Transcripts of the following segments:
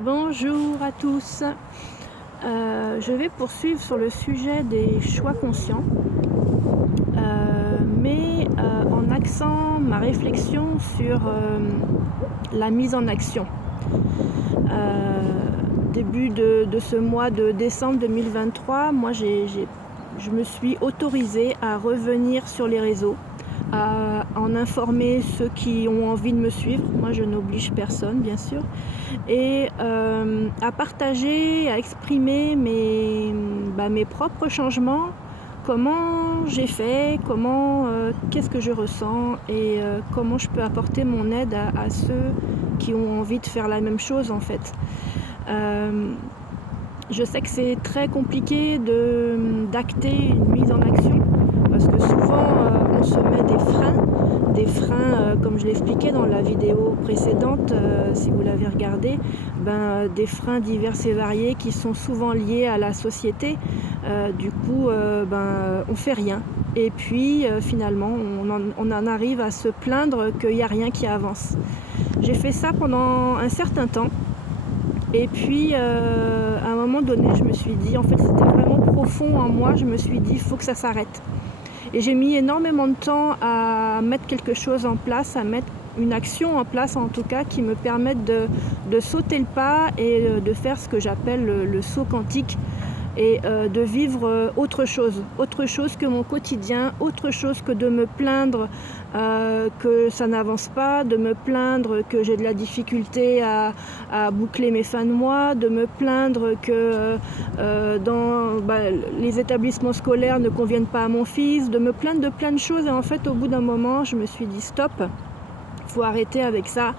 Bonjour à tous. Je vais poursuivre sur le sujet des choix conscients, en axant ma réflexion sur la mise en action. Début de ce mois de décembre 2023, je me suis autorisée à revenir sur les réseaux, à en informer ceux qui ont envie de me suivre. Moi, je n'oblige personne, bien sûr, et à partager, à exprimer mes propres changements, comment j'ai fait, qu'est-ce que je ressens et comment je peux apporter mon aide à ceux qui ont envie de faire la même chose en fait. Je sais que c'est très compliqué d'acter une mise en action parce que souvent on se met des freins comme je l'expliquais dans la vidéo précédente, si vous l'avez regardée, des freins divers et variés qui sont souvent liés à la société. Du coup, on fait rien. Et puis finalement, on en arrive à se plaindre qu'il n'y a rien qui avance. J'ai fait ça pendant un certain temps. Et puis, à un moment donné, je me suis dit, en fait, c'était vraiment profond en moi, je me suis dit, il faut que ça s'arrête. Et j'ai mis énormément de temps à mettre quelque chose en place, à mettre une action en place, en tout cas, qui me permette de sauter le pas et de faire ce que j'appelle le saut quantique et de vivre autre chose que mon quotidien, autre chose que de me plaindre que ça n'avance pas, de me plaindre que j'ai de la difficulté à boucler mes fins de mois, de me plaindre que les établissements scolaires ne conviennent pas à mon fils, de me plaindre de plein de choses. Et en fait, au bout d'un moment, je me suis dit stop, il faut arrêter avec ça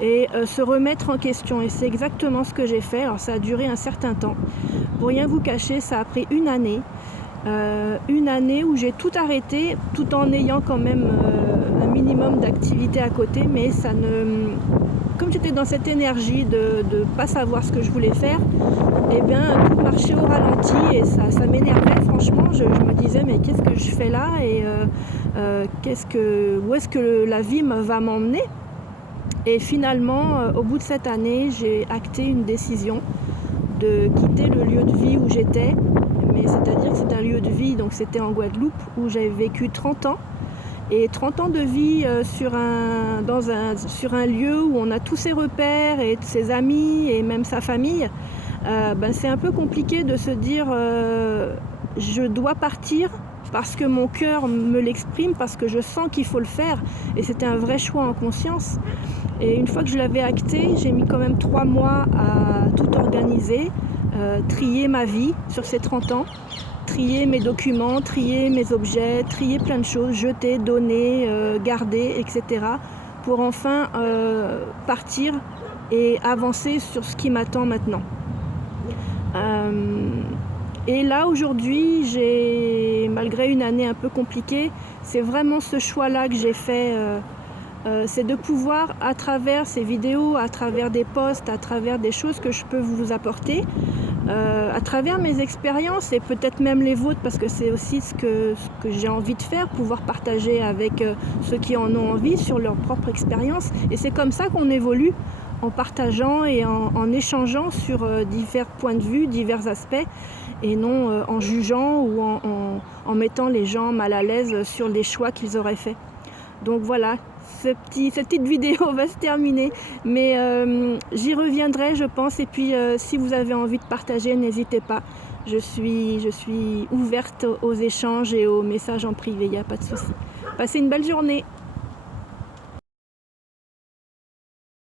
et se remettre en question. Et c'est exactement ce que j'ai fait. Alors ça a duré un certain temps. Pour rien vous cacher, ça a pris une année où j'ai tout arrêté, tout en ayant quand même un minimum d'activité à côté, mais comme j'étais dans cette énergie de pas savoir ce que je voulais faire, tout marchait au ralenti et ça m'énervait franchement. Je me disais mais qu'est-ce que je fais là et où est-ce que la vie va m'emmener? Et finalement, au bout de cette année, j'ai acté une décision de quitter le lieu de vie où j'étais, mais c'est-à-dire que c'est un lieu de vie, donc c'était en Guadeloupe où j'avais vécu 30 ans. Et 30 ans de vie sur un lieu où on a tous ses repères et ses amis et même sa famille, c'est un peu compliqué de se dire je dois partir parce que mon cœur me l'exprime, parce que je sens qu'il faut le faire. Et c'était un vrai choix en conscience. Et une fois que je l'avais acté, j'ai mis quand même 3 mois à tout organiser, trier ma vie sur ces 30 ans, trier mes documents, trier mes objets, trier plein de choses, jeter, donner, garder, etc. pour enfin partir et avancer sur ce qui m'attend maintenant. Et là aujourd'hui, malgré une année un peu compliquée, c'est vraiment ce choix-là que j'ai fait. C'est de pouvoir, à travers ces vidéos, à travers des posts, à travers des choses que je peux vous apporter, à travers mes expériences et peut-être même les vôtres, parce que c'est aussi ce que j'ai envie de faire, pouvoir partager avec ceux qui en ont envie sur leur propre expérience. Et c'est comme ça qu'on évolue, en partageant et en échangeant sur divers points de vue, divers aspects, et non en jugeant ou en mettant les gens mal à l'aise sur les choix qu'ils auraient faits. Donc voilà, cette petite vidéo va se terminer, mais j'y reviendrai je pense, et puis si vous avez envie de partager, n'hésitez pas, je suis ouverte aux échanges et aux messages en privé, il n'y a pas de souci. Passez une belle journée.